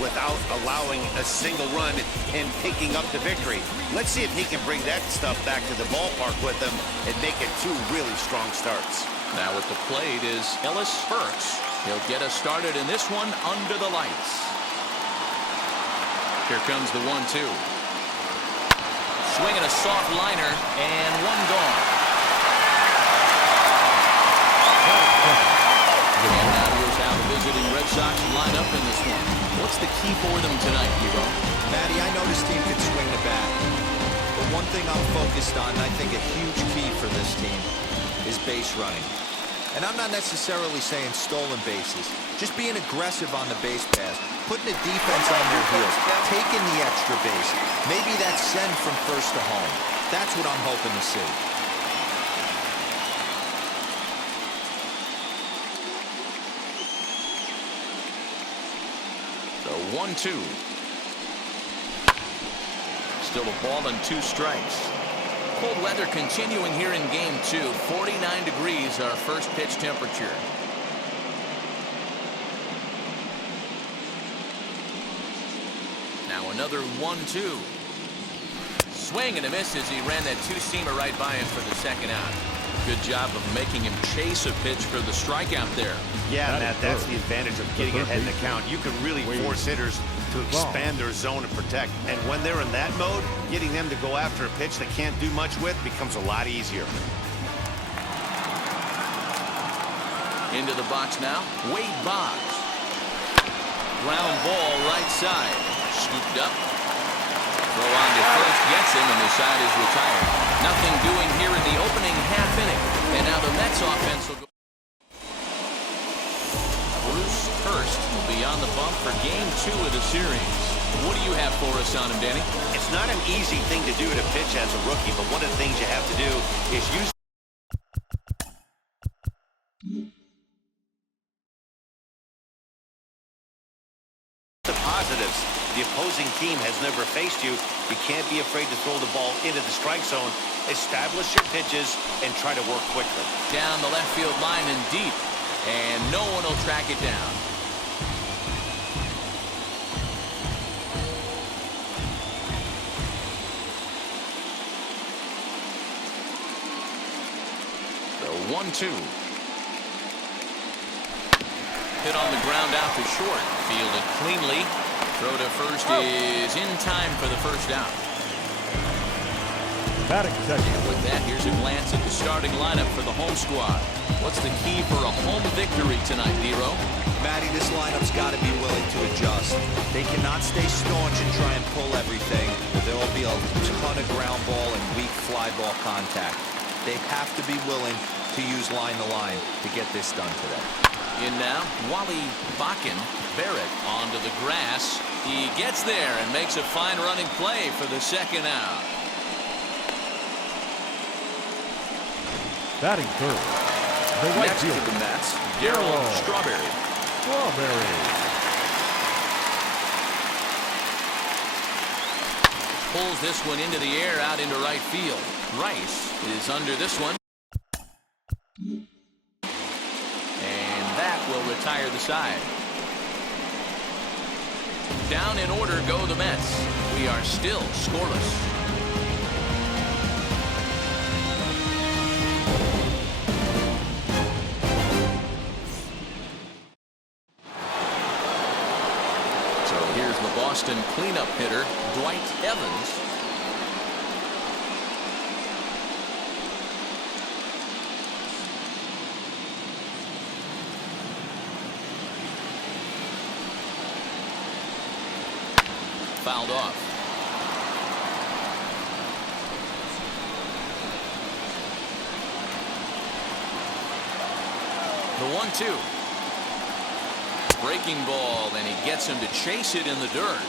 without allowing a single run and picking up the victory. Let's see if he can bring that stuff back to the ballpark with him and make it 2 really strong starts. Now at the plate is Ellis Burks. He'll get us started in this one under the lights. Here comes the 1-2. Swinging a soft liner and 1 gone. And now here's how the visiting Red Sox line up in this one. What's the key for them tonight, Hero? Matty, I know this team can swing the bat. But one thing I'm focused on, and I think a huge key for this team, is base running. And I'm not necessarily saying stolen bases. Just being aggressive on the base pass, putting the defense on their heels, taking the extra base. Maybe that send from first to home. That's what I'm hoping to see. The 1-2. Still a ball and 2 strikes. Cold weather continuing here in game 2. 49 degrees our first pitch temperature. Now another 1-2. Swing and a miss as he ran that 2-seamer right by him for the second out. Good job of making him chase a pitch for the strikeout there. Yeah, Matt, that's the advantage of getting ahead in the count. You can really force hitters to expand their zone and protect. And when they're in that mode, getting them to go after a pitch they can't do much with becomes a lot easier. Into the box now, Wade Boggs. Ground ball right side. Scooped up. Throw on to first gets him, and the side is retired. Nothing doing here in the opening half inning. And now the Mets offense will go. Bruce Hurst will be on the bump for game 2 of the series. What do you have for us on him, Danny? It's not an easy thing to do to pitch as a rookie, but one of the things you have to do is use the positives. The opposing team has never faced you. You can't be afraid to throw the ball into the strike zone. Establish your pitches and try to work quickly. Down the left field line and deep. And no one will track it down. The 1-2. Hit on the ground out to short. Fielded cleanly. Throw to first is in time for the first out. Batting second. And with that, here's a glance at the starting lineup for the home squad. What's the key for a home victory tonight, Dero? Matty, this lineup's got to be willing to adjust. They cannot stay staunch and try and pull everything. There will be a ton of ground ball and weak fly ball contact. They have to be willing to use line to line to get this done today. In now, Wally Bakken. Barrett onto the grass. He gets there and makes a fine running play for the second out. Batting third. The right Next fielder. to the Mets, Darryl Strawberry. Pulls this one into the air out into right field. Rice is under this one. And that will retire the side. Down in order go the Mets. We are still scoreless. So here's the Boston cleanup hitter, Dwight Evans. Fouled off. The 1-2. Breaking ball, and he gets him to chase it in the dirt.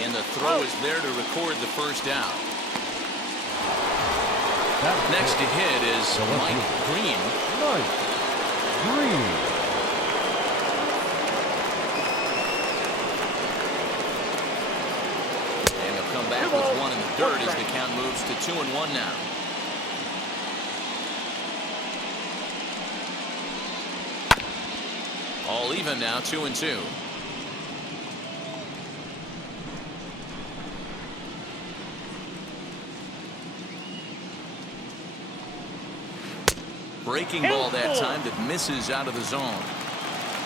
And the throw is there to record the first down. Next to hit is Mike Green. Come back with one in the dirt as the count moves to 2-1 now. All even now, 2-2. Breaking ball that time that misses out of the zone.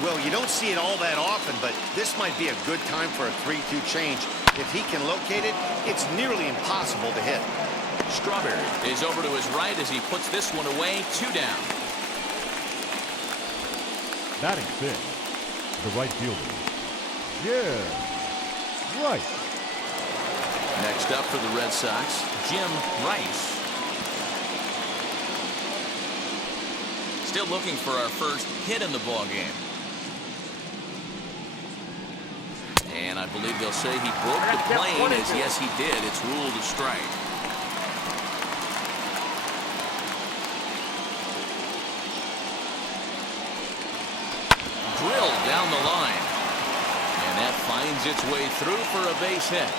Well, you don't see it all that often, but this might be a good time for a 3-2 change. If he can locate it, it's nearly impossible to hit. Strawberry is over to his right as he puts this one away. 2 down. Batting fifth, the right fielder. Yeah, right. Next up for the Red Sox, Jim Rice. Still looking for our first hit in the ball game. And I believe they'll say he broke the plane, as yes he did. It's ruled a strike. Drilled down the line. And that finds its way through for a base hit.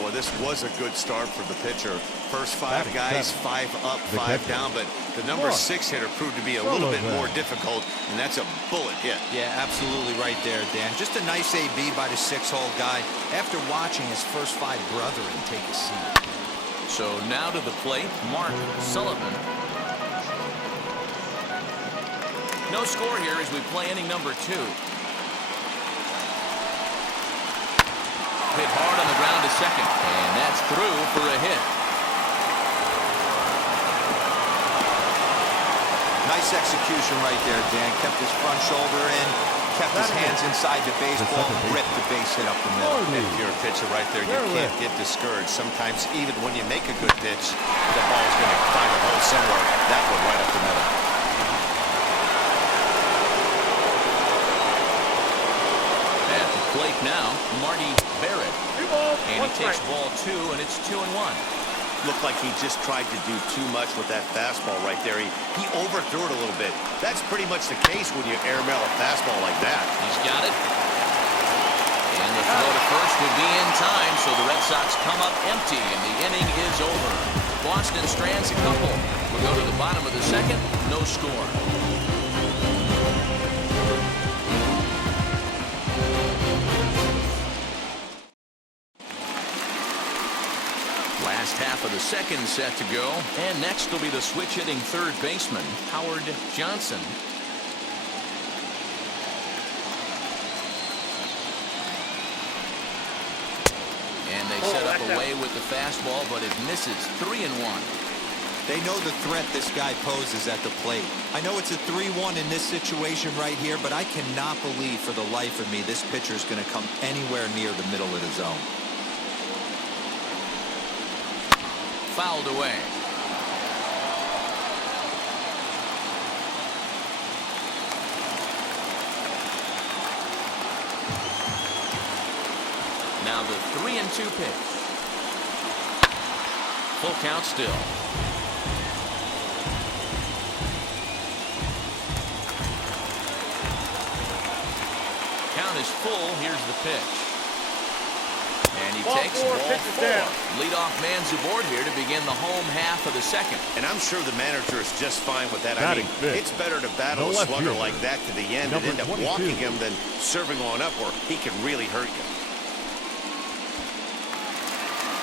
Boy, this was a good start for the pitcher. First 5 Batting guys, seven. 5 up, The 5 catcher. down, but the number One. 6 hitter proved to be a Solo little bit bat. more difficult, and that's a bullet hit. Yeah, absolutely right there, Dan. Just a nice AB by the 6-hole guy after watching his first 5 brethren take a seat. So now to the plate, Mark Sullivan. No score here as we play inning number 2. Hit hard on the ground to second, and that's through for a hit. Nice execution right there, Dan. Kept his front shoulder in, kept his hands inside the baseball, ripped the base hit up the middle. If you're a pitcher right there, you can't get discouraged. Sometimes even when you make a good pitch, the ball's going to find a hole somewhere. That one right up the middle. At the plate now, Marty Barrett. And he takes ball 2, and it's 2-1. Looked like he just tried to do too much with that fastball right there. He overthrew it a little bit. That's pretty much the case when you airmail a fastball like that. He's got it. And the throw to first would be in time, so the Red Sox come up empty, and the inning is over. Boston strands a couple. We'll go to the bottom of the second. No score. Last half of the second set to go. And next will be the switch-hitting third baseman, Howard Johnson. And they set up away with the fastball, but it misses. 3-1. They know the threat this guy poses at the plate. I know it's a 3-1 in this situation right here, but I cannot believe for the life of me this pitcher is going to come anywhere near the middle of the zone. Fouled away. Now the 3-2 pitch. Full count still. Count is full. Here's the pitch. And he takes ball 4. Leadoff man's aboard here to begin the home half of the second. And I'm sure the manager is just fine with that. Batting I mean, fifth. it's better to battle The a left slugger fielder. like that to the end and Number end up 22. walking him than serving on up where he can really hurt you.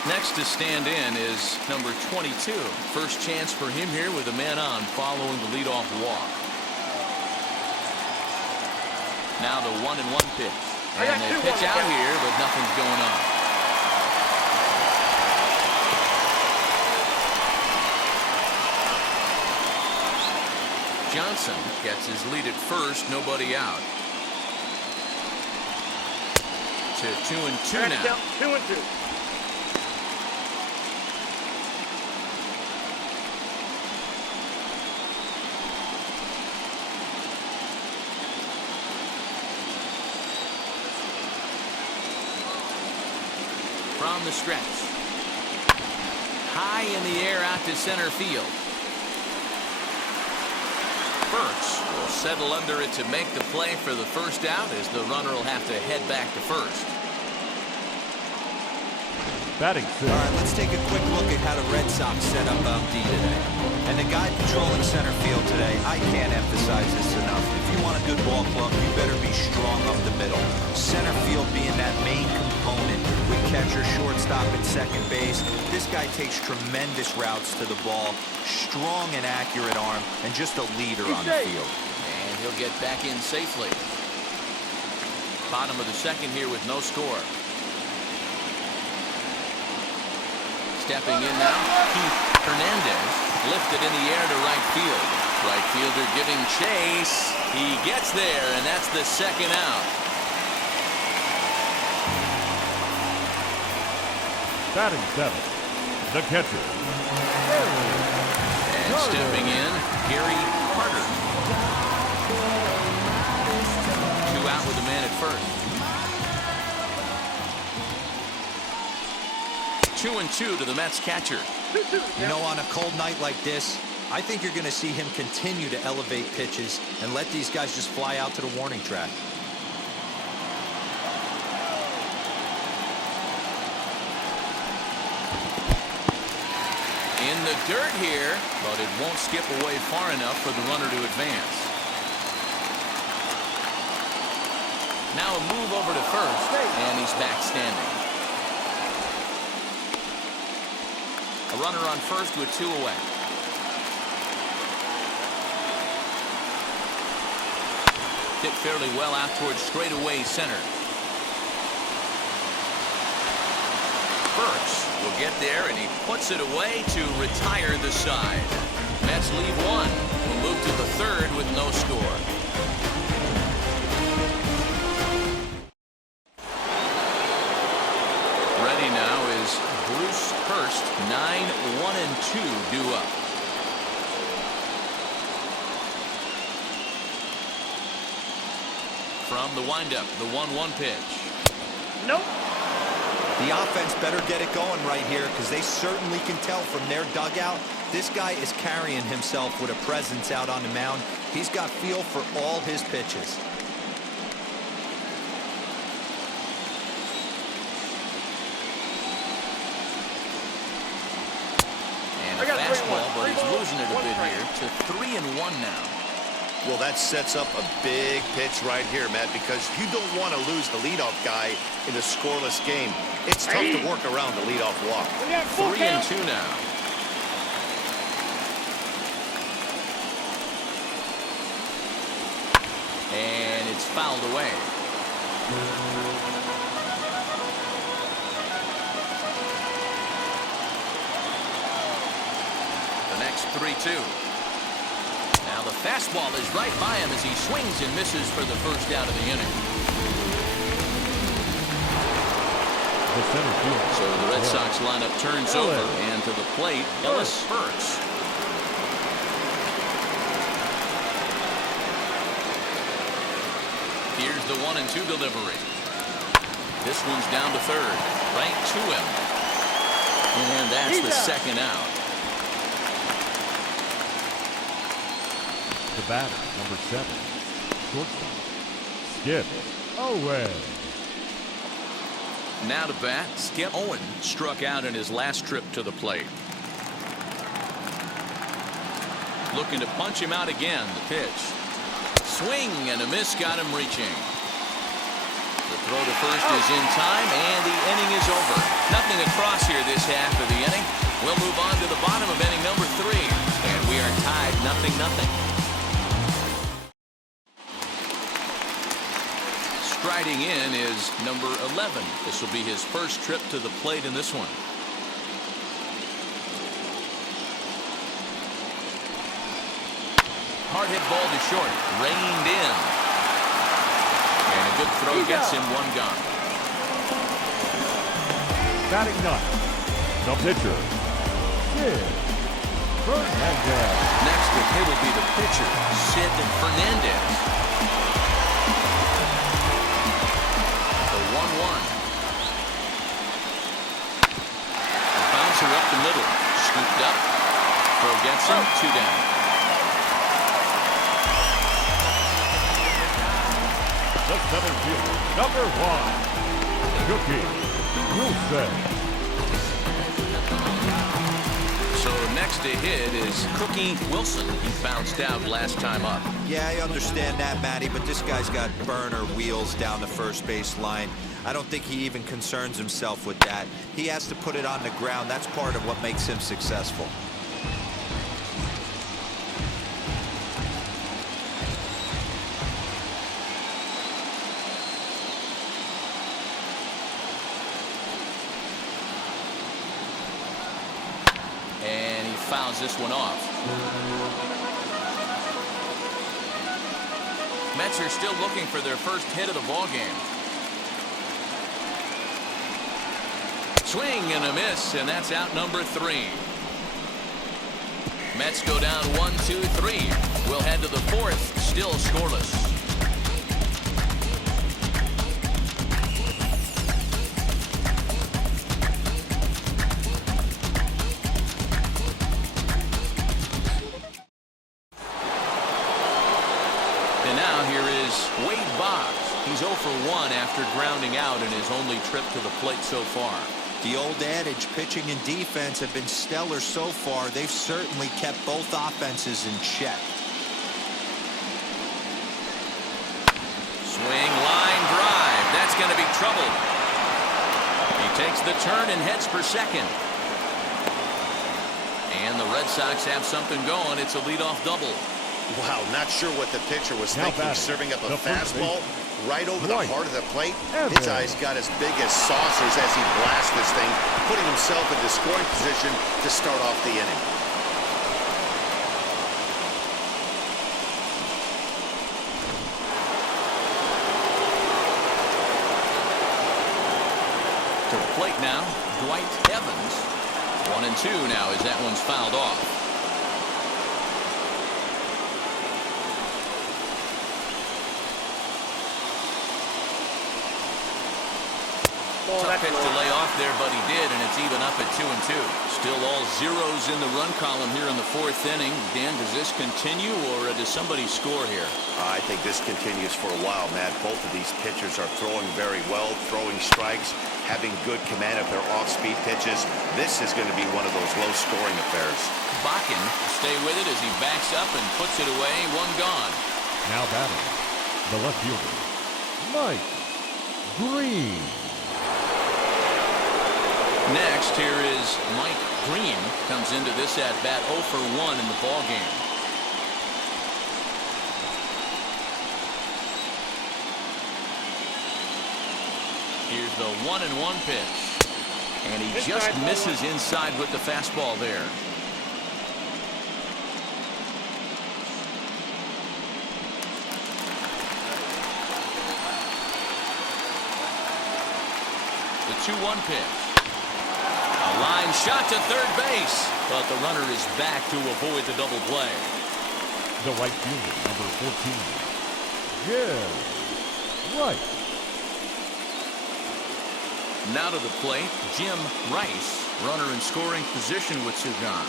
Next to stand in is number 22. First chance for him here with a man on following the leadoff walk. Now the 1-1 pitch. And they pitch out here, but nothing's going on. Johnson gets his lead at first, nobody out. To 2-2 now. 2-2. From the stretch. High in the air out to center field. Burks will settle under it to make the play for the first out as the runner will have to head back to first. Batting All six. right, let's take a quick look at how the Red Sox set up D today. And the guy patrolling center field today, I can't emphasize this enough. If you want a good ball club, you better be strong up the middle. Center field being that main component with catcher, shortstop, and second base. This guy takes tremendous routes to the ball, strong and accurate arm, and just a leader on the field. And he'll get back in safely. Bottom of the second here with no score. Stepping in now, Keith Hernandez lifted in the air to right field. Right fielder giving chase. He gets there, and that's the second out. Batting seven. The catcher. And stepping in, Gary Carter. 2 out with the man at first. 2-2 to the Mets catcher. You know, on a cold night like this, I think you're going to see him continue to elevate pitches and let these guys just fly out to the warning track. In the dirt here, but it won't skip away far enough for the runner to advance. Now a move over to first, and he's back standing. A runner on first with 2 away. Hit fairly well out towards straightaway center. Burks will get there, and he puts it away to retire the side. Mets lead 1. We'll move to the third with no score. Ready now is Bruce Hurst. 9-1-2 due up. From the windup, the 1-1 pitch. Nope. The offense better get it going right here because they certainly can tell from their dugout this guy is carrying himself with a presence out on the mound. He's got feel for all his pitches. And a fastball, but he's losing it a bit here to 3-1 now. Well, that sets up a big pitch right here, Matt, because you don't want to lose the leadoff guy in a scoreless game. It's tough to work around the leadoff walk. 3-2 now. And it's fouled away. The next 3-2. Now the fastball is right by him as he swings and misses for the first out of the inning. The center field. So the Red Sox lineup turns over, and to the plate, Ellis Burks. Here's the 1-2 delivery. This one's down to third, right to him. And that's the second out. The batter, number 7. Shortstop. Skip Owen. Now to bat, Skip Owen struck out in his last trip to the plate. Looking to punch him out again. The pitch. Swing and a miss got him reaching. The throw to first is in time, and the inning is over. Nothing across here this half of the inning. We'll move on to the bottom of inning number 3, and we are tied 0-0. Striding in is number 11. This will be his first trip to the plate in this one. Hard hit ball to short, reined in. And a good throw gets him one gone. Batting 9. The pitcher. Sid Fernandez. Next to hit will be the pitcher, Sid Fernandez. The 1-1. Bouncer up the middle, scooped up. Throw gets him, 2 down. The center field, number 1. Cookie Wilson. Next to hit is Cookie Wilson. He bounced out last time up. Yeah, I understand that, Matty, but this guy's got burner wheels down the first base line. I don't think he even concerns himself with that. He has to put it on the ground. That's part of what makes him successful. And he fouls this one off. Mets are still looking for their first hit of the ball game. Swing and a miss, and that's out number 3. Mets go down 1-2-3. We'll head to the 4th, still scoreless. And now here is Wade Boggs. He's 0 for 1 after grounding out in his only trip to the plate so far. The old adage, pitching and defense have been stellar so far. They've certainly kept both offenses in check. Swing, line drive. That's going to be trouble. He takes the turn and heads for second. And the Red Sox have something going. It's a leadoff double. Wow, not sure what the pitcher was Now thinking, batting, serving up a the first fastball right over the right. heart of the plate. Evan. His eyes got as big as saucers as he blasts this thing, putting himself in the scoring position to start off the inning. To the plate now, Dwight Evans. 1-2 now as that one's fouled off. Tough pitch to lay off there, but he did, and it's even up at 2-2. Still all zeros in the run column here in the 4th inning. Dan, does this continue, or does somebody score here? I think this continues for a while, Matt. Both of these pitchers are throwing very well, throwing strikes, having good command of their off-speed pitches. This is going to be one of those low-scoring affairs. Bakken stay with it as he backs up and puts it away. One gone. Now batting, the left fielder, Mike Green. Next, here is Mike Green. Comes into this at-bat 0 for 1 in the ballgame. Here's the 1-1 pitch. And he just misses inside with the fastball there. The 2-1 pitch. A line shot to third base, but the runner is back to avoid the double play. The right fielder, number 14, Jim Rice. Now to the plate, Jim Rice, runner in scoring position with Sugan.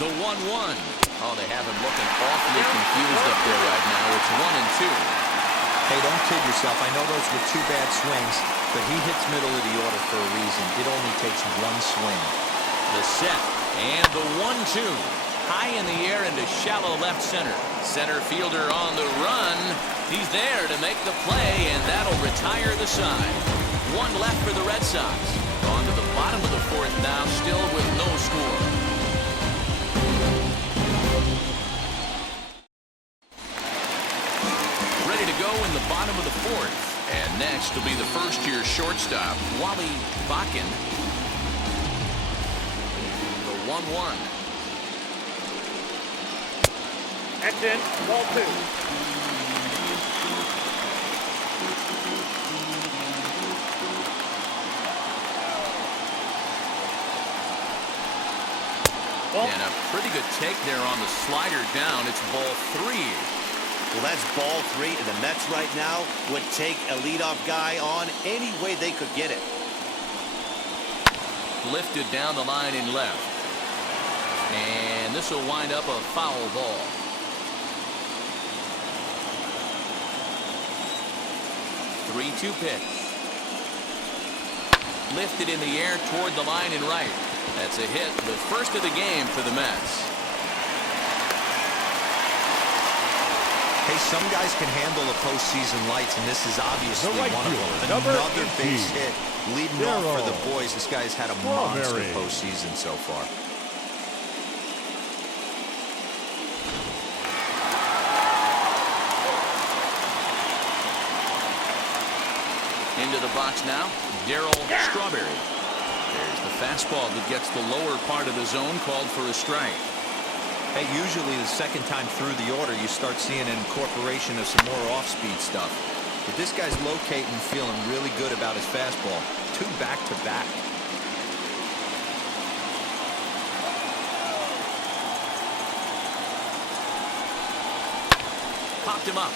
The 1-1. Oh, they have him looking awfully confused up there right now. It's 1-2. Hey, don't kid yourself. I know those were 2 bad swings, but he hits middle of the order for a reason. It only takes 1 swing. The set and the 1-2. High in the air into shallow left center. Center fielder on the run. He's there to make the play, and that'll retire the side. 1 left for the Red Sox. On to the bottom of the 4th now, still with no score. Ready to go in the bottom of the 4th. And next will be the first-year shortstop, Wally Bakken. The 1-1. That's in, ball 2. And a pretty good take there on the slider down. It's ball 3. Well, that's ball 3, and the Mets right now would take a leadoff guy on any way they could get it. Lifted down the line in left. And this will wind up a foul ball. The 3-2 pitch. Lifted in the air toward the line and right. That's a hit, the first of the game for the Mets. Hey, some guys can handle the postseason lights, and this is obviously The right one of fielder, them. number Another 18, base hit, leading off for the boys. This guy's had a monster Strawberry. postseason so far. Into the box now, Darryl Strawberry. There's the fastball that gets the lower part of the zone, called for a strike. Hey, usually the second time through the order, you start seeing an incorporation of some more off-speed stuff. But this guy's locating, feeling really good about his fastball. 2 back-to-back. Popped him up.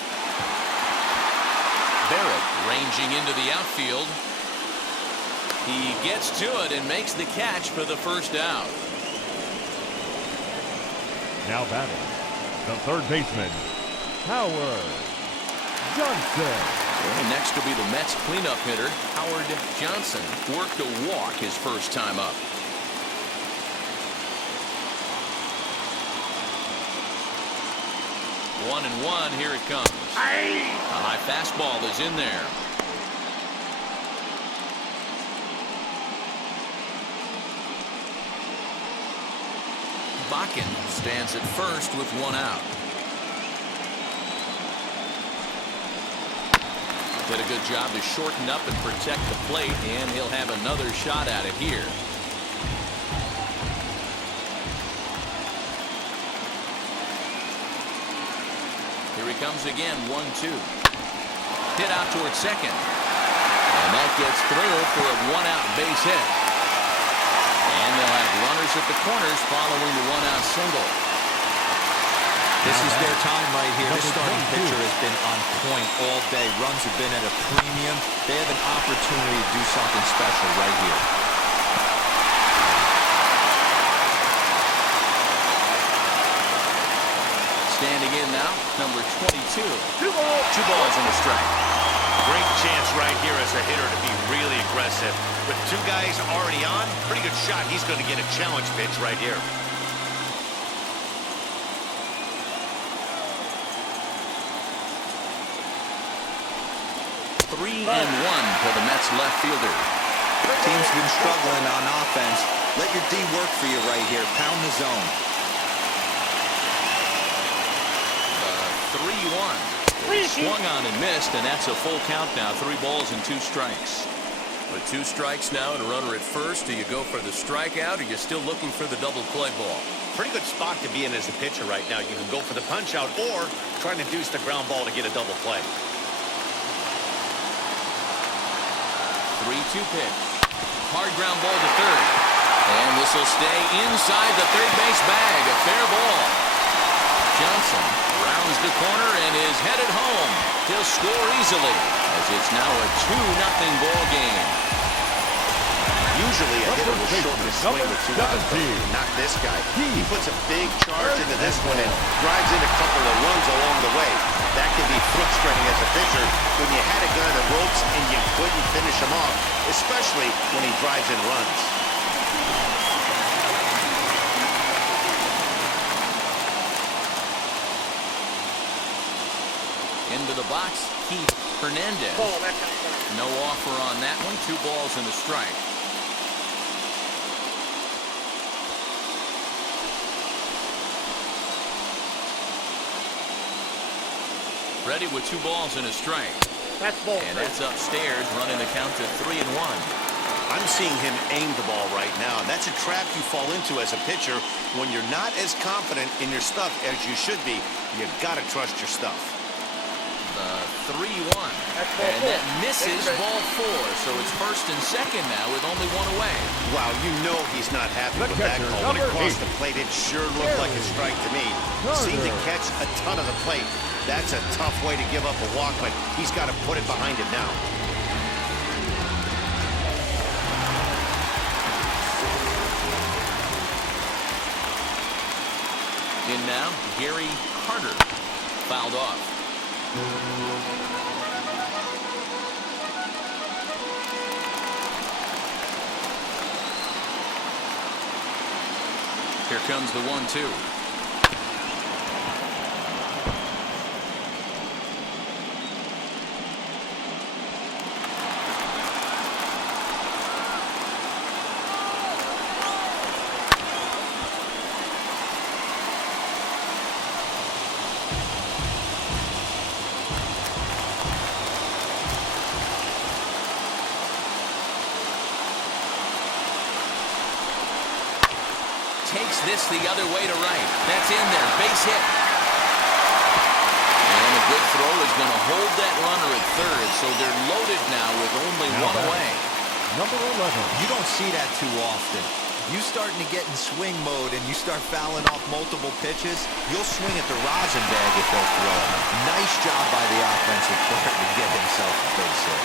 Barrett ranging into the outfield. He gets to it and makes the catch for the first out. Now batting, the third baseman, Howard Johnson. Well, next will be the Mets cleanup hitter, Howard Johnson. Worked a walk his first time up. One and one, here it comes. A high fastball is in there. Bakken stands at first with 1 out. Did a good job to shorten up and protect the plate, and he'll have another shot at it here. Here he comes again, 1-2. Hit out towards second. And that gets through for a 1-out base hit. And they'll have runners at the corners following the 1-out single. This is their time right here. This starting pitcher has been on point all day. Runs have been at a premium. They have an opportunity to do something special right here. Standing in now, number 22. 2 balls and a strike. Great chance right here as a hitter to be really aggressive. With 2 guys already on, pretty good shot. He's going to get a challenge pitch right here. Three and one for the Mets left fielder. Team's been struggling on offense. Let your D work for you right here. Pound the zone. 3-1. Swung on and missed, and that's a full count now. 3 balls and 2 strikes. With 2 strikes now and a runner at first, do you go for the strikeout, or you're still looking for the double play ball? Pretty good spot to be in as a pitcher right now. You can go for the punch out or trying to deuce the ground ball to get a double play. 3-2 pitch. Hard ground ball to third. And this will stay inside the third base bag. A fair ball. Johnson rounds the corner and is headed home. He'll score easily as it's now a 2-0 ball game. Usually a hitter will shorten the swing with 2 outs, but not this guy. He puts a big charge into this one and drives in a couple of runs along the way. That can be frustrating as a pitcher when you had a guy on the ropes and you couldn't finish him off, especially when he drives in runs. Into the box, Keith Hernandez. No offer on that one. 2 balls and a strike. Ready with 2 balls and a strike. And that's upstairs, running the count to 3-1. I'm seeing him aim the ball right now. That's a trap you fall into as a pitcher when you're not as confident in your stuff as you should be. You got to trust your stuff. 3-1. And that misses ball 4. So it's first and second now with only 1 away. Wow, you know he's not happy with that call. When it crossed the plate, it sure looked like a strike to me. Seemed to catch a ton of the plate. That's a tough way to give up a walk, but he's got to put it behind him now. In now, Gary Carter. Fouled off. Here comes the 1-2. Takes this the other way to right. That's in there. Base hit. And a good throw is going to hold that runner at third, so they're loaded now with only one away. Number 11. You don't see that too often. You starting to get in swing mode and you start fouling off multiple pitches, you'll swing at the rosin bag if they'll throw. Nice job by the offensive player to get himself a base hit.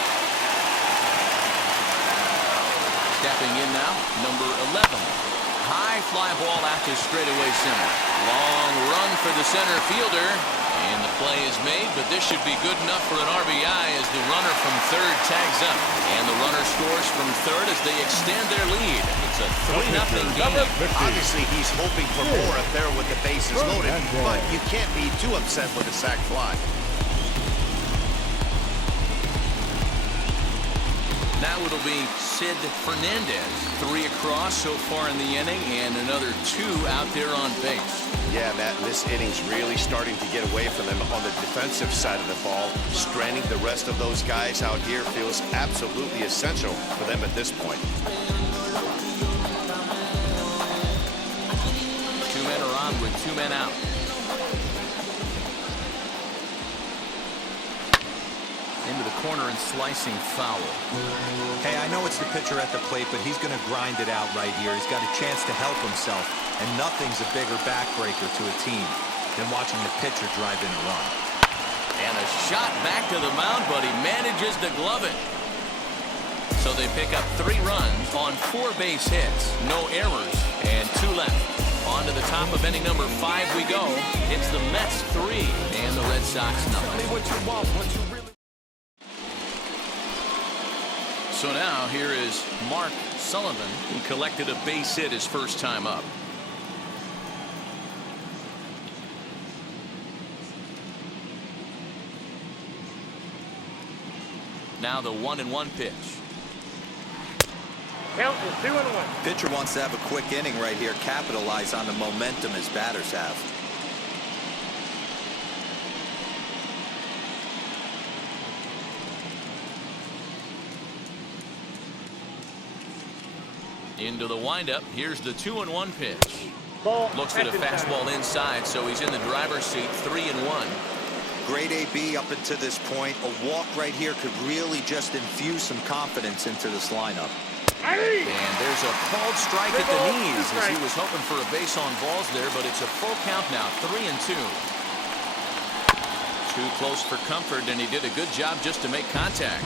Stepping in now, number 11. High fly ball out to straightaway center. Long run for the center fielder. And the play is made, but this should be good enough for an RBI as the runner from third tags up. And the runner scores from third as they extend their lead. It's a 3-0 game. Obviously, he's hoping for more up there with the bases loaded, but you can't be too upset with a sac fly. Now it'll be Sid Fernandez. 3 across so far in the inning, and another 2 out there on base. Yeah, Matt, this inning's really starting to get away from them on the defensive side of the ball. Stranding the rest of those guys out here feels absolutely essential for them at this point. 2 men are on with 2 men out. Into the corner and slicing foul. Hey, I know it's the pitcher at the plate, but he's going to grind it out right here. He's got a chance to help himself, and nothing's a bigger backbreaker to a team than watching the pitcher drive in a run. And a shot back to the mound, but he manages to glove it. So they pick up 3 runs on 4 base hits, no errors, and 2 left. On to the top of inning number 5 we go. It's the Mets 3 and the Red Sox nothing. So now here is Mark Sullivan, who collected a base hit his first time up. Now the 1-1 pitch. Count is 2-1. Pitcher wants to have a quick inning right here, capitalize on the momentum his batters have. Into the windup. Here's the 2-1 pitch. Ball. Looks at a fastball inside, so he's in the driver's seat. 3-1. Great AB up until this point. A walk right here could really just infuse some confidence into this lineup. And there's a called strike at the knees as he was hoping for a base on balls there, but it's a full count now. 3-2. Too close for comfort, and he did a good job just to make contact.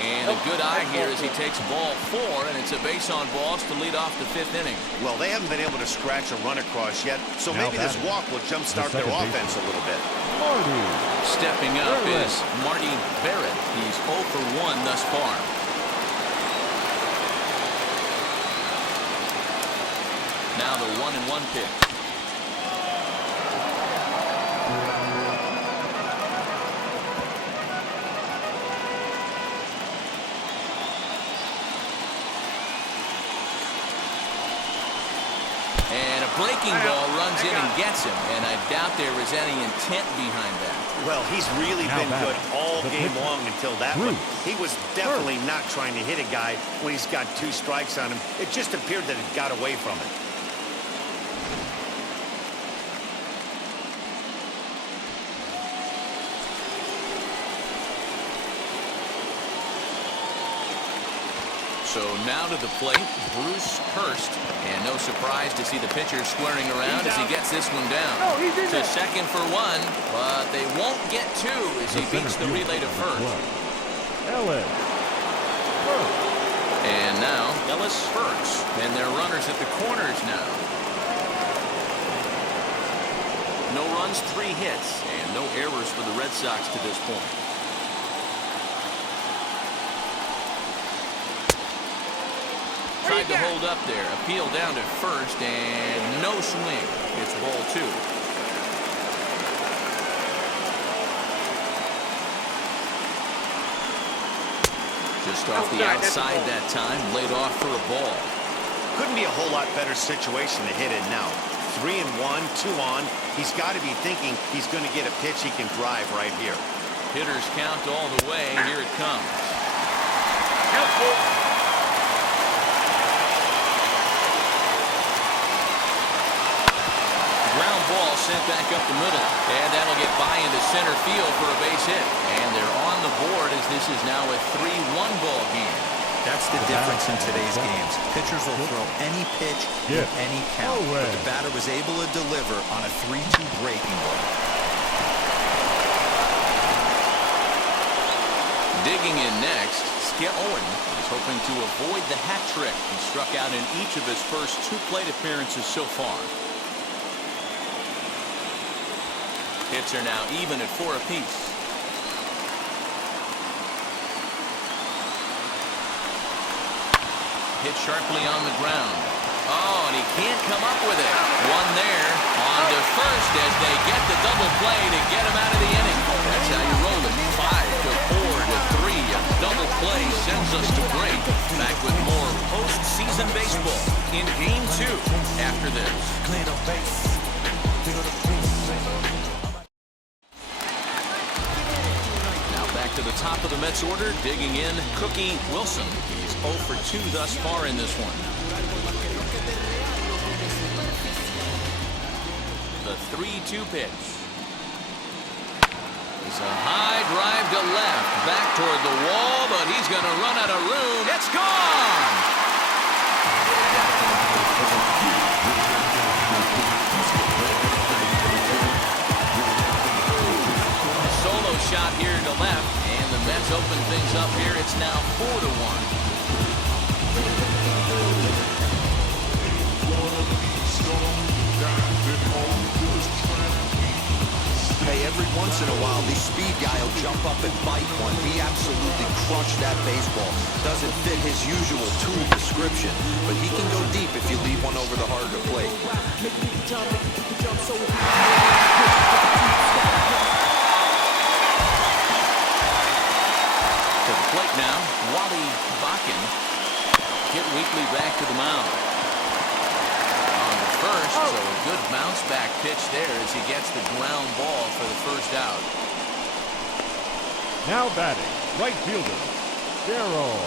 And a good eye here as he takes ball 4, and it's a base on balls to lead off the 5th inning. Well, they haven't been able to scratch a run across yet, so maybe this walk will jumpstart their offense a little bit. Stepping up is Marty Barrett. He's 0 for 1 thus far. Now the 1-1 pitch. And a breaking ball runs in and gets him, and I doubt there is any intent behind that. Well, he's really been good all game long until that one. He was definitely not trying to hit a guy when he's got 2 strikes on him. It just appeared that it got away from him. So now to the plate, Bruce Hurst. And no surprise to see the pitcher squaring around as he gets this one down. To second for 1, but they won't get 2 as he beats the relay to first. And now Ellis Hurst. And their runners at the corners now. No runs, 3 hits, and no errors for the Red Sox to this point. tried to hold up there. Appeal down to first, and no swing. It's ball 2. Just off the outside that time, laid off for a ball. Couldn't be a whole lot better situation to hit it now. 3-1, 2 on. He's got to be thinking he's going to get a pitch he can drive right here. Hitters count all the way. Here it comes. Ground ball sent back up the middle, and that'll get by into center field for a base hit. And they're on the board as this is now a 3-1 ball game. That's the difference in today's games. Pitchers will throw any pitch in any count, but the batter was able to deliver on a 3-2 breaking ball. Digging in next, Skip Owen is hoping to avoid the hat trick. He struck out in each of his first 2 plate appearances so far. Hits are now even at 4 apiece. Hit sharply on the ground. Oh, and he can't come up with it. One there. On to first as they get the double play to get him out of the inning. That's how you roll it. 5 to 4 to 3. A double play sends us to break. Back with more postseason baseball in Game 2 after this. To the top of the Mets order, digging in, Cookie Wilson. He's 0 for 2 thus far in this one. The 3-2 pitch. It's a high drive to left, back toward the wall, but he's going to run out of room. It's gone! Solo shot here to left. Mets open things up here. It's now 4 to 1. Hey, every once in a while, the speed guy will jump up and bite one. He absolutely crushed that baseball. Doesn't fit his usual tool description, but he can go deep if you leave one over the heart of the plate. Plate now, Wally Bakken hit weakly back to the mound. On the first, so a good bounce back pitch there as he gets the ground ball for the first out. Now batting, right fielder, Darryl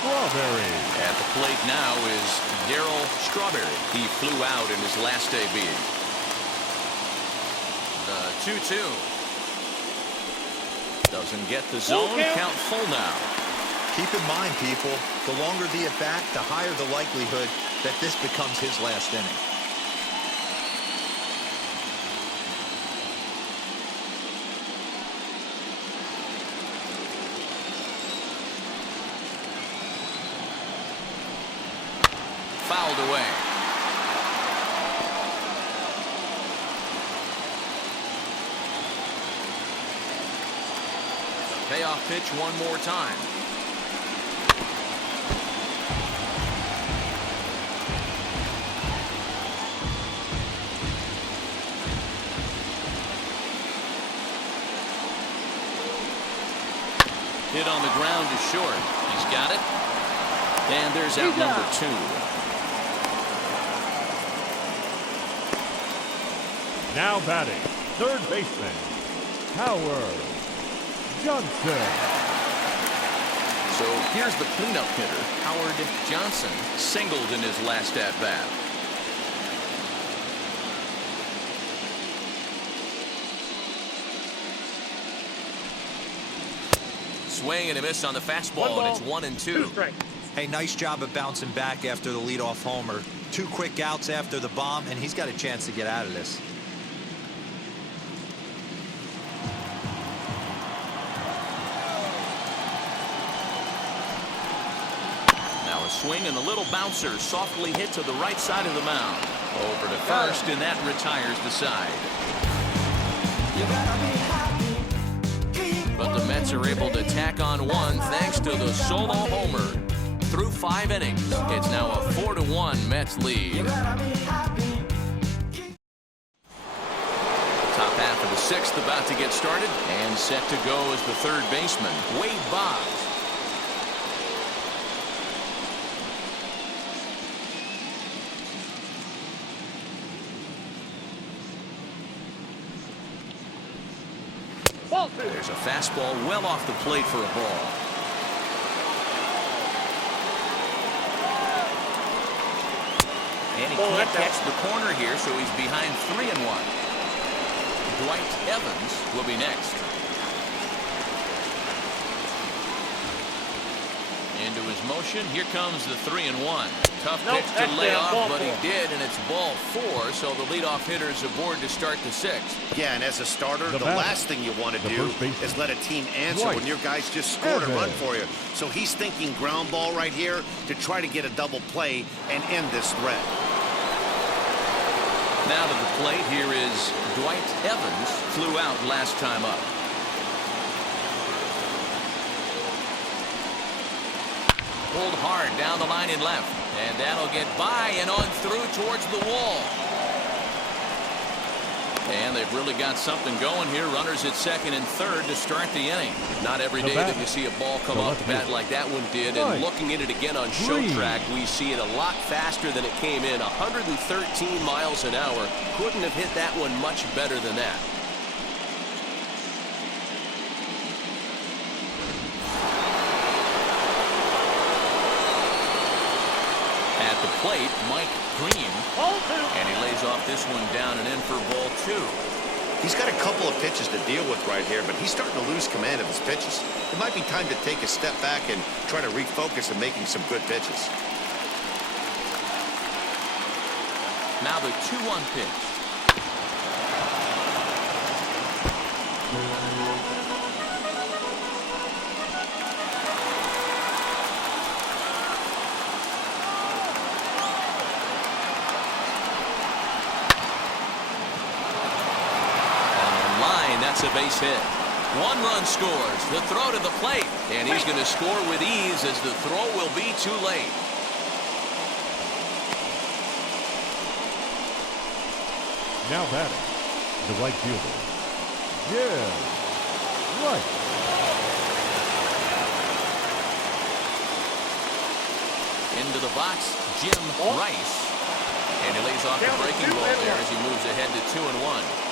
Strawberry. At the plate now is Darryl Strawberry. He flew out in his last AB. The 2-2. Doesn't get the zone. Count full now. Keep in mind, people, the longer the at-bat, the higher the likelihood that this becomes his last inning. Fouled away. Payoff pitch one more time. Hit on the ground to short. He's got it. And there's out number 2. Now batting, third baseman, Howard Johnson. So here's the cleanup hitter, Howard Johnson, singled in his last at-bat. Swing and a miss on the fastball, and it's 1-2. Hey, nice job of bouncing back after the leadoff homer. 2 quick outs after the bomb, and he's got a chance to get out of this. Swing and a little bouncer softly hit to the right side of the mound. Over to first, and that retires the side. But the Mets are able to tack on one thanks to the solo homer. through 5 innings. It's now a 4-1 Mets lead. Top half of the 6th about to get started, and set to go as the third baseman, Wade Boggs. There's a fastball well off the plate for a ball. And he can't catch the corner here, so he's behind 3-1. Dwight Evans will be next. Into his motion. Here comes the 3-1. Tough pitch to lay off, but he did, and it's ball 4, so the leadoff hitter is aboard to start the 6th. Yeah, and as a starter, the last thing you want to do is let a team answer when your guys just scored a run for you. So he's thinking ground ball right here to try to get a double play and end this threat. Now to the plate, here is Dwight Evans. Flew out last time up. Pulled hard down the line in left, and that'll get by and on through towards the wall. And they've really got something going here. Runners at second and third to start the inning. Not every day that you see a ball come off the bat like that one did. And looking at it again on show track, we see it a lot faster than it came in. 113 miles an hour. Couldn't have hit that one much better than that. At the plate, Mike Green, and he lays off this one down and in for ball 2. He's got a couple of pitches to deal with right here, but he's starting to lose command of his pitches. It might be time to take a step back and try to refocus on making some good pitches. Now the 2-1 pitch. That's a base hit. 1 run scores. The throw to the plate, and he's going to score with ease as the throw will be too late. Now batting, the right fielder, Jim Rice. Into the box, Jim Rice, and he lays off the breaking ball there as he moves ahead to 2-1.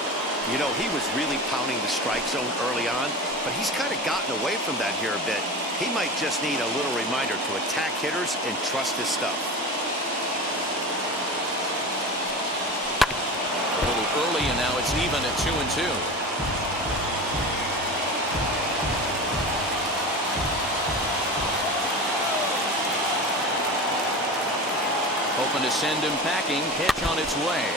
You know, he was really pounding the strike zone early on, but he's kind of gotten away from that here a bit. He might just need a little reminder to attack hitters and trust his stuff. A little early, and now it's even at 2-2. Hoping to send him packing. Pitch on its way.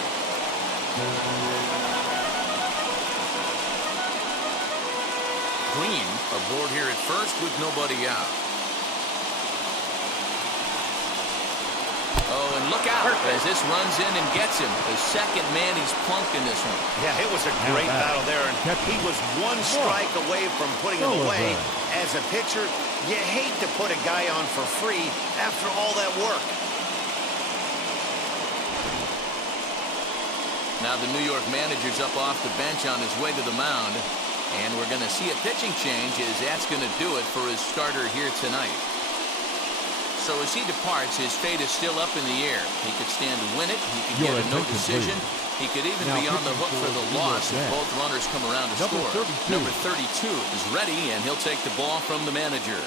Green aboard here at first with nobody out. Oh, and look out as this runs in and gets him. The second man he's plunked in this one. Yeah, it was a great battle there, and he was 1 strike away from putting him away. As a pitcher, you hate to put a guy on for free after all that work. Now the New York manager's up off the bench on his way to the mound. And we're going to see a pitching change as that's going to do it for his starter here tonight. So as he departs, his fate is still up in the air. He could stand to win it. He could get a no decision. He could even be on the hook for the loss if both runners come around to score. Number 32 is ready, and he'll take the ball from the manager.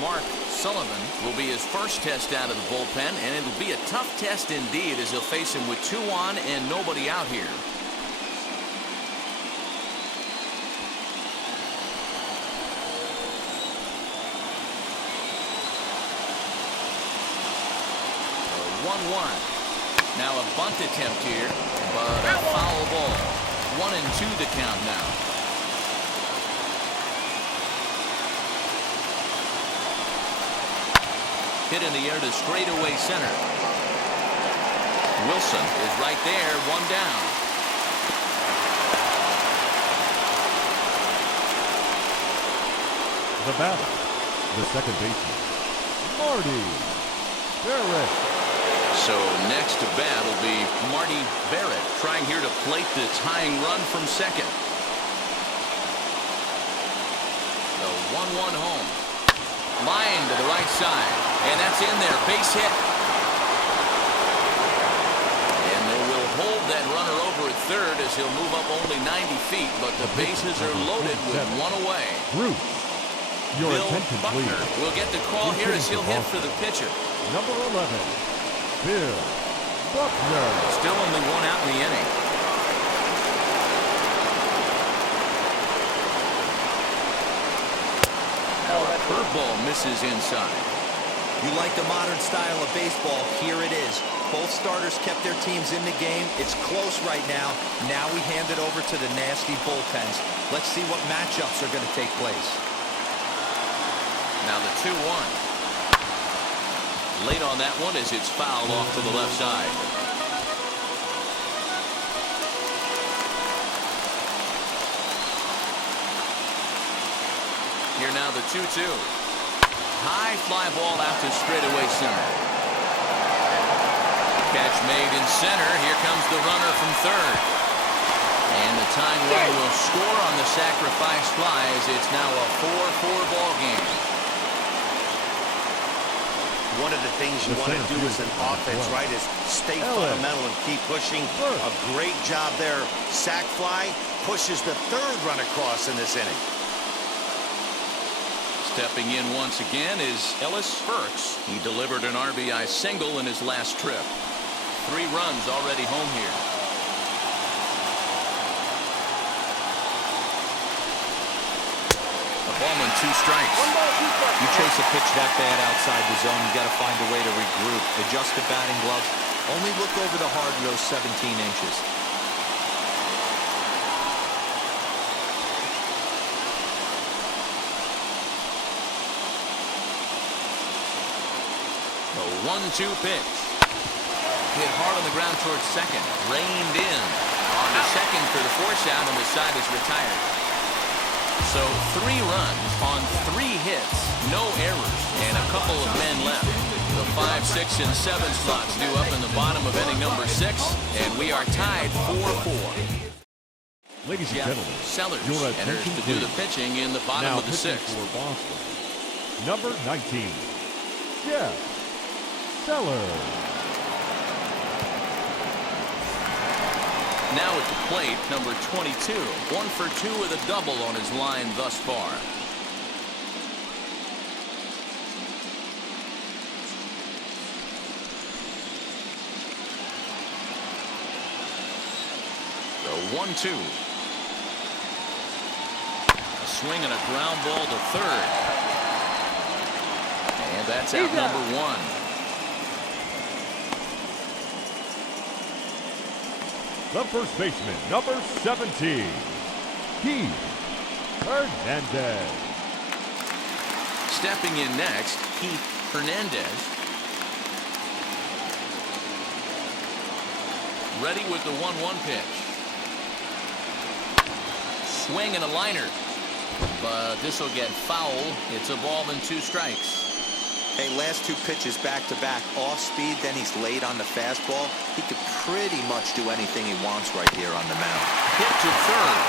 Mark Sullivan will be his first test out of the bullpen, and it'll be a tough test indeed as he'll face him with 2 on and nobody out here. A 1-1. Now a bunt attempt here, but a foul ball. 1-2 the count now. Hit in the air to straightaway center. Wilson is right there, 1 down. The batter, the second baseman, Marty Barrett. So next to bat will be Marty Barrett, trying here to plate the tying run from second. The 1-1 home. Line to the right side, and that's in there. Base hit. And they will hold that runner over at third as he'll move up only 90 feet, but the bases are loaded with one away. Bruce, your Bill attention Buckner please. will get the call here as he'll hit for the pitcher. Number 11, Bill Buckner. Still only one out in the inning. Curveball misses inside. You like the modern style of baseball? Here it is. Both starters kept their teams in the game. It's close right now. Now we hand it over to the nasty bullpens. Let's see what matchups are going to take place. Now the 2-1. Late on that one as it's fouled off to the left side. Here now the 2-2. High fly ball out to straightaway center. Catch made in center. Here comes the runner from third. And the tying run will score on the sacrifice fly as it's now a 4-4 ball game. One of the things you want to do as an offense, right, is stay fundamental and keep pushing. A great job there. Sac fly pushes the third run across in this inning. Stepping in once again is Ellis Burks. He delivered an RBI single in his last trip. 3 runs already home here. A ball and 2 strikes. You chase a pitch that bad outside the zone, you got to find a way to regroup, adjust the batting gloves. Only look over the hard row 17 inches. The 1-2 pitch. Hit hard on the ground towards second. Reined in. On to second for the force out, and the side is retired. So 3 runs on 3 hits. No errors. And a couple of men left. The 5, 6, and 7 slots due up in the bottom of inning number 6. And we are tied 4-4. Ladies and gentlemen, Sellers your enters attention to do the please. pitching in the bottom Now of the pitching 6th. for Boston, number 19, Jeff Sellers. Now at the plate, number 22. 1 for 2 with a double on his line thus far. The 1-2. A swing and a ground ball to third. And that's out number 1. The first baseman, number 17, Keith Hernandez. Stepping in next, Keith Hernandez. Ready with the 1-1 pitch. Swing and a liner. But this will get foul. It's a ball and 2 strikes. Hey, last 2 pitches back-to-back, off speed, then he's late on the fastball. He could pretty much do anything he wants right here on the mound. Hit to third.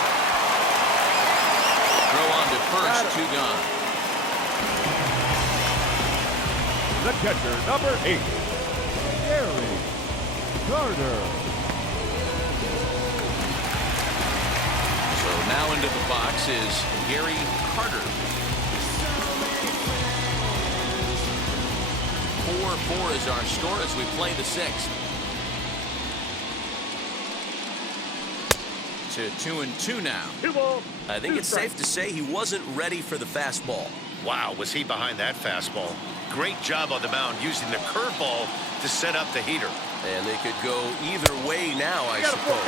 Throw on to first, 2 gone. The catcher, number 8, Gary Carter. So now into the box is Gary Carter. 4-4 is our score as we play the 6th. To 2-2 now. I think it's safe to say he wasn't ready for the fastball. Wow, was he behind that fastball. Great job on the mound using the curveball to set up the heater. And they could go either way now, I suppose.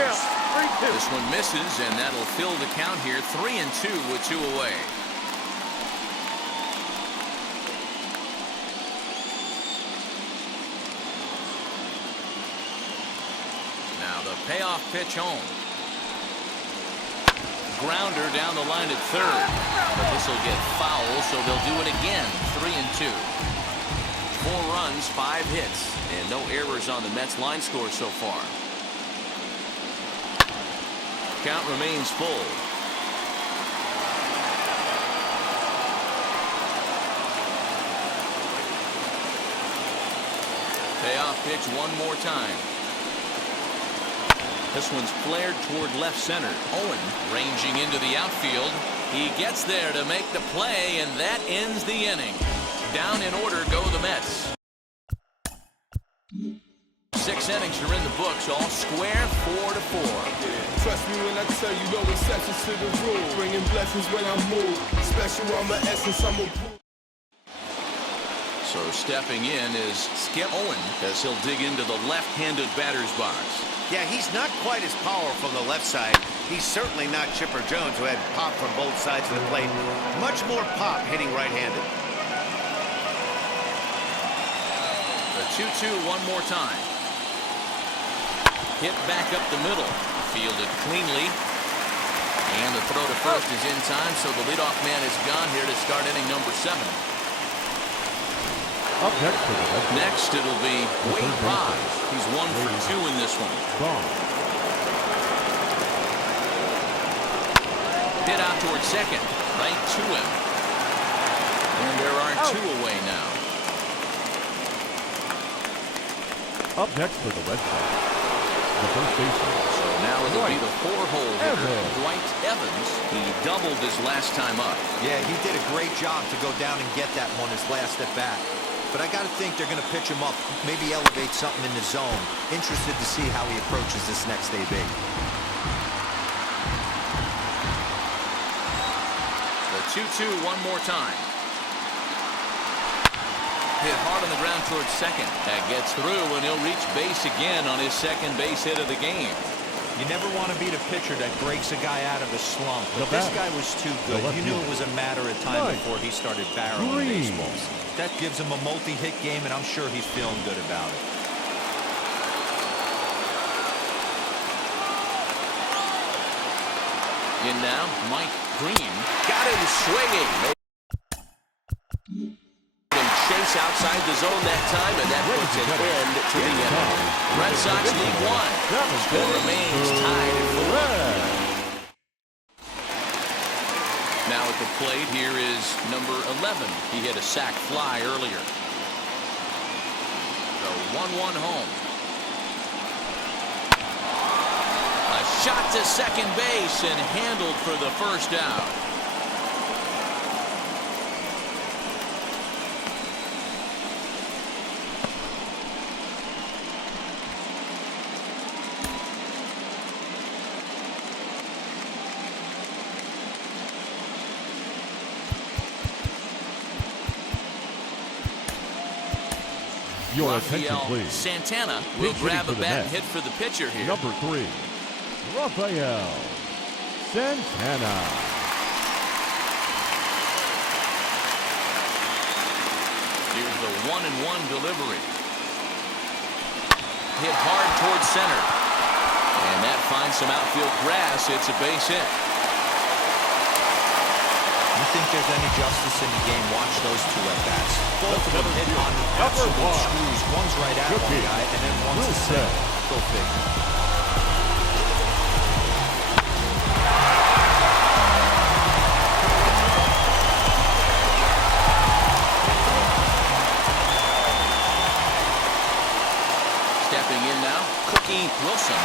This one misses, and that'll fill the count here. 3-2 with 2 away. Now the payoff pitch home. grounder down the line at third. But this will get foul, so they'll do it again. 3-2. 4 runs, 5 hits, and no errors on the Mets line score so far. Count remains full. Payoff pitch one more time. This one's flared toward left center. Owen ranging into the outfield. He gets there to make the play, and that ends the inning. Down in order go the Mets. 6 innings are in the books, all square, 4-4. Trust me when I tell you no exceptions to the rule. Bringing blessings when I move. Special on my essence, I'm a. So stepping in is Skip Owen as he'll dig into the left-handed batter's box. Yeah, he's not quite as powerful on the left side. He's certainly not Chipper Jones, who had pop from both sides of the plate. Much more pop hitting right-handed. The 2-2 one more time. Hit back up the middle. Fielded cleanly. And the throw to first is in time, so the leadoff man is gone here to start inning number 7. Up next it'll be Wade Boggs. He's 1 for 2 in this one. Hit out towards second, right to him. And there are 2 away now. Up next for the Redsox, the first baseman. So now it'll be the 4-hole hitter, Dwight Evans. He doubled his last time up. Yeah, he did a great job to go down and get that one his last at bat. But I got to think they're going to pitch him up, maybe elevate something in the zone. Interested to see how he approaches this next AB. The 2-2 one more time. Hit hard on the ground towards second. That gets through, and he'll reach base again on his second base hit of the game. You never want to beat a pitcher that breaks a guy out of a slump. But this guy was too good. You knew it was a matter of time before he started barreling baseballs. That gives him a multi-hit game, and I'm sure he's feeling good about it. In now, Mike Green. Got him swinging. Chase outside the zone that time, and that puts an end to the inning. Red Sox lead 1. Score remains tied at 4. Now at the plate, here is number 11. He hit a sac fly earlier. The 1-1 home. A shot to second base and handled for the first out. Your attention, please. Santana will grab a bat and hit for the pitcher here. Number 3, Rafael Santana. Here's the 1-1 delivery. Hit hard towards center. And that finds some outfield grass. It's a base hit. You think there's any justice in the game? Watch those 2 at-bats. Both of them hit on absolute screws. One's right at one guy, and then one's a set. Go figure. Stepping in now, Cookie Wilson.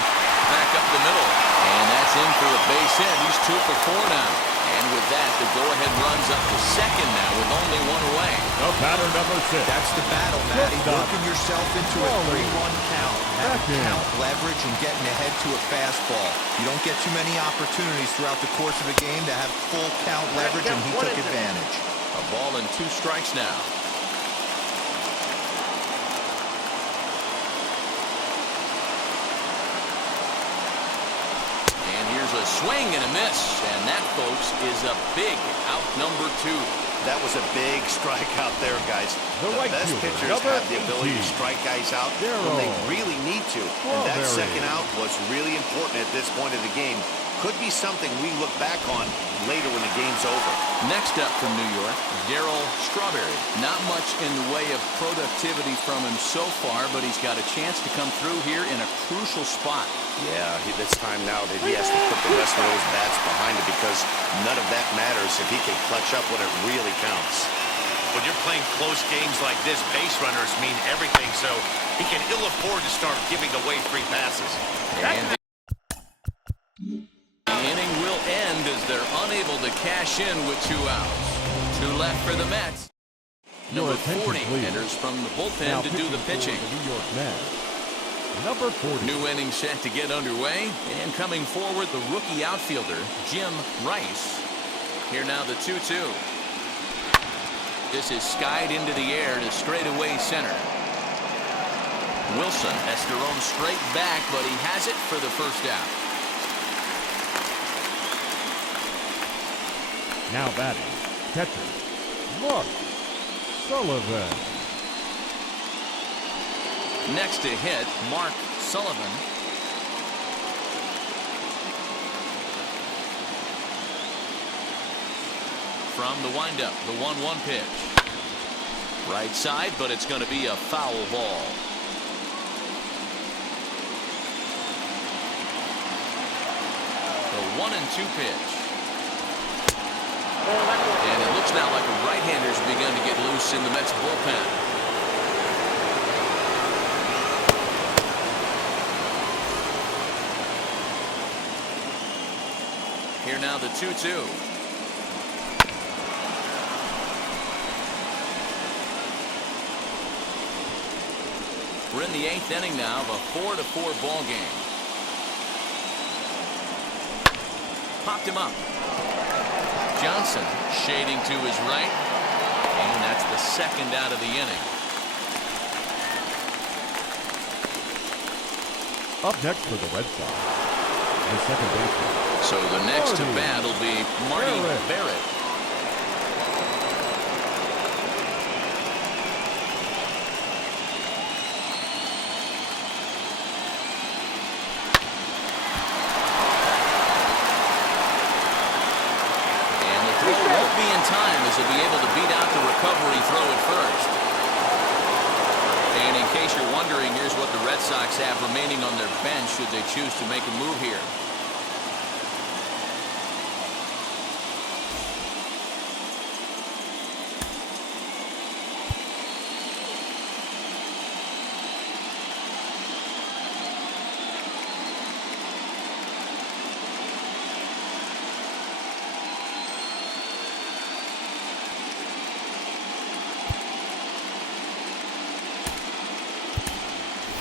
Back up the middle. And that's in for a base hit. He's 2 for 4 now. And with that, the go-ahead runs up to second now with only 1 away. The batter, number 6. That's the battle, Matty. Working yourself into a 3-1 count. Having count leverage and getting ahead to a fastball. You don't get too many opportunities throughout the course of a game to have full count leverage, and he took advantage. A ball and 2 strikes now. A swing and a miss, and that, folks, is a big out number 2. That was a big strikeout there, guys. The best pitchers have the ability to strike guys out when they really need to. And that second out was really important at this point of the game. Could be something we look back on later when the game's over. Next up from New York, Darryl Strawberry. Not much in the way of productivity from him so far, but he's got a chance to come through here in a crucial spot. Yeah, it's time now that he has to put the rest of those bats behind it, because none of that matters if he can clutch up when it really counts. When you're playing close games like this, base runners mean everything, so he can ill afford to start giving away free passes. And the inning will end as they're unable to cash in with 2 outs. 2 left for the Mets. Number 40 enters from the bullpen to do the pitching. The New York Mets. Number 40. New inning set to get underway, and coming forward, the rookie outfielder Jim Rice. Here now the 2-2. This is skied into the air to straightaway center. Wilson has thrown straight back, but he has it for the first out. Now batting, catcher, Mark Sullivan. Next to hit, Mark Sullivan. From the windup, the 1-1 pitch. Right side, but it's going to be a foul ball. The 1-2 pitch. And it looks now like a right-hander's begun to get loose in the Mets bullpen. Here now the 2-2. We're in the 8th inning now of a 4-4 ball game. Popped him up. Johnson shading to his right, and that's the second out of the inning. Up next for the Red Sox, the second baseman. So the next to bat will be Marty Barrett. Time as he'll be able to beat out the recovery throw at first. And in case you're wondering, here's what the Red Sox have remaining on their bench should they choose to make a move here.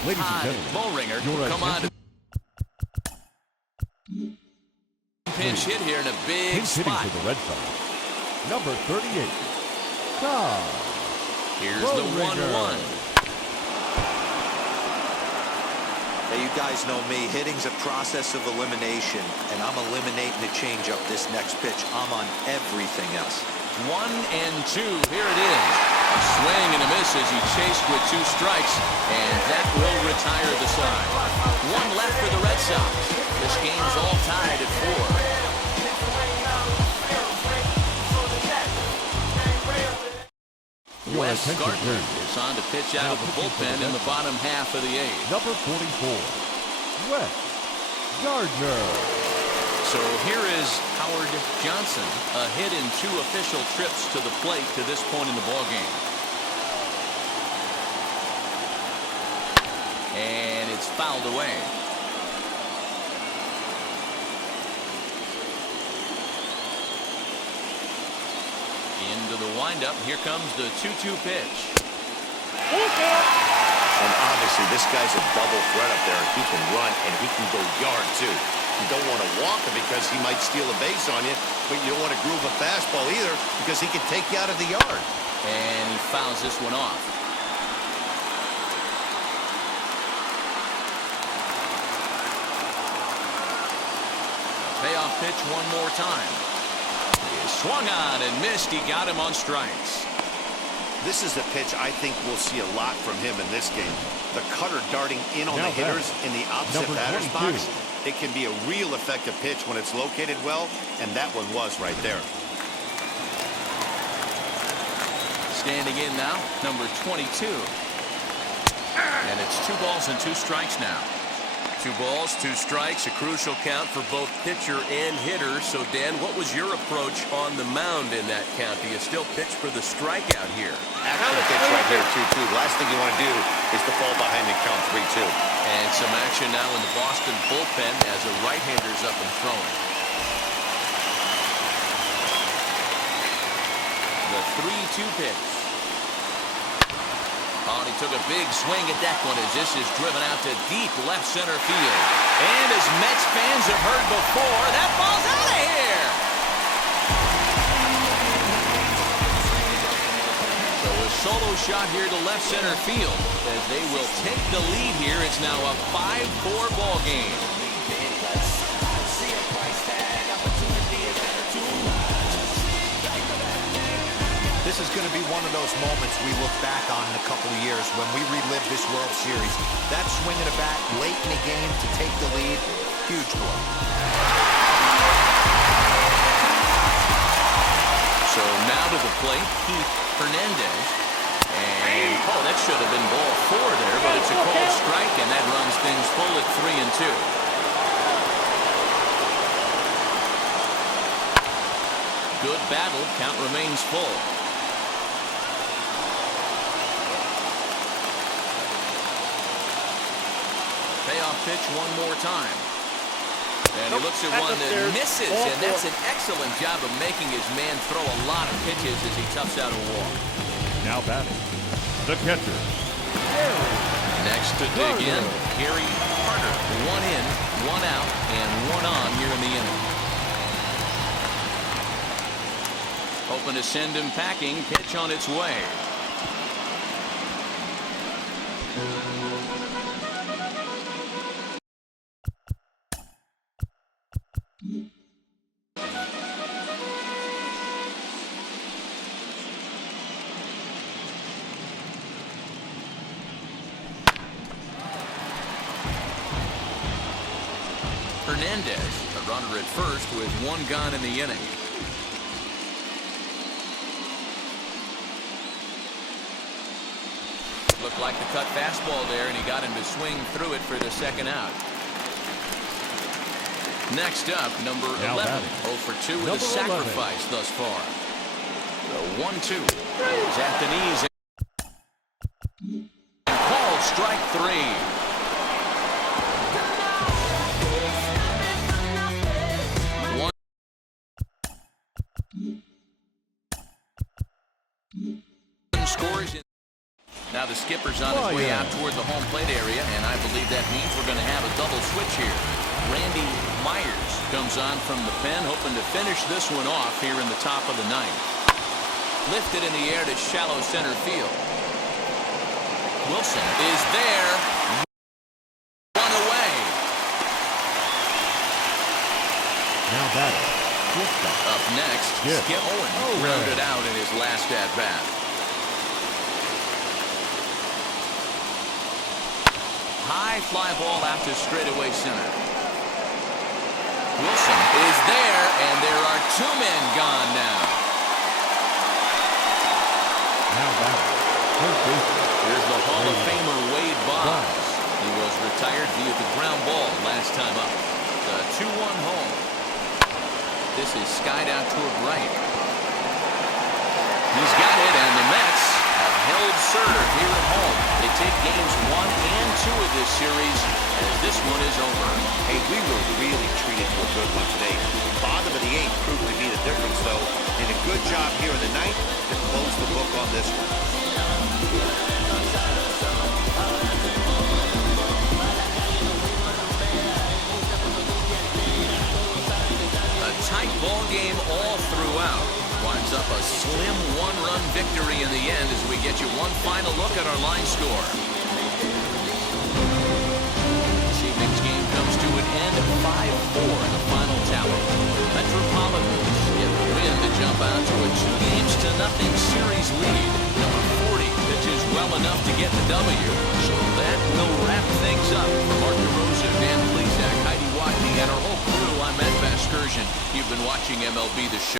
Ladies and gentlemen, Bullringer, come on. Pinch hit here in a big pinch hitting spot. for the Red Sox. Number 38, Todd Here's the 1-1. Hey, you guys know me. Hitting's a process of elimination, and I'm eliminating the changeup this next pitch. I'm on everything else. 1-2. Here it is. A swing and a miss as he chased with 2 strikes, and that will retire the side. 1 left for the Red Sox. This game's all tied at 4. Wes Gardner is on to pitch out of the bullpen in the bottom half of the 8th. Number 44, Wes Gardner. So here is Howard Johnson, a hit in 2 official trips to the plate to this point in the ballgame. And it's fouled away. Into the windup. Here comes the 2-2 pitch. And obviously this guy's a double threat up there. He can run and he can go yard too. You don't want to walk him because he might steal a base on you, but you don't want to groove a fastball either because he can take you out of the yard. And he fouls this one off. Payoff pitch one more time. He swung on and missed. He got him on strikes. This is a pitch I think we'll see a lot from him in this game. The cutter darting in on the hitters in the opposite batter's box. It can be a real effective pitch when it's located well, and that one was right there. Standing in now, number 22. And it's 2 balls and 2 strikes now. 2 balls, 2 strikes, a crucial count for both pitcher and hitter. So, Dan, what was your approach on the mound in that count? Do you still pitch for the strikeout here? Excellent pitch right here, 2-2. The last thing you want to do is to fall behind and count 3-2. And some action now in the Boston bullpen as a right-hander's up and throwing. The 3-2 pitch. Oh, and he took a big swing at that one as this is driven out to deep left center field. And as Mets fans have heard before, that ball's out of here. So a solo shot here to left center field as they will take the lead here. It's now a 5-4 ball game. This is going to be one of those moments we look back on in a couple of years when we relive this World Series. That swing of the bat late in the game to take the lead, huge blow. So now to the plate, Keith Hernandez. And, oh, that should have been ball 4 there, but it's a called strike, and that runs things full at 3-2. Good battle. Count remains full. Payoff pitch one more time. And he looks at one that misses, and that's an excellent job of making his man throw a lot of pitches as he toughs out a walk. Now batting, the catcher. Next to dig in, Gary Carter. 1 in, 1 out, and 1 on here in the inning. Hoping to send him packing. Pitch on its way. Hernandez, a runner at first with 1 gone in the inning. Looked like the cut fastball there, and he got him to swing through it for the 2nd out. Next up, number 11. 0 for 2 with a sacrifice thus far. The 1-2 is at the knees. And called strike 3. Scores in. Now the skipper's on his way out toward the home plate area, and I believe that means we're going to have a double switch here. Randy Myers comes on from the pen, hoping to finish this one off here in the top of the 9th. Lifted in the air to shallow center field. Wilson is there. 1 away. Now batting, Up next, Skip Owen rounded out in his last at-bat. High fly ball out to straightaway center. Wilson is there, and there are 2 men gone now. now batting, third baseman. Here's the Hall of Famer Wade Boggs. He was retired via the ground ball last time up. The 2-1 home. This is skied out toward right. He's got it, and the Mets have held serve here at home. They take games 1 and 2 of this series as this one is over. Hey, we were really treated to a good one today. Bottom of the 8th proved to be the difference, though. Did a good job here in the 9th to close the book on this one. A tight ball game all throughout. Winds up a slim 1-run victory in the end as we get you one final look at our line score. This evening's game comes to an end, 5-4 the final tally. Metropolitans get the win to jump out to a 2-0 series lead. Number 40 pitches well enough to get the W. So that will wrap things up. For Mark DeRosa, Dan Plesac, Heidi Watt, and our whole crew, I'm Ed Vasgersian. You've been watching MLB The Show.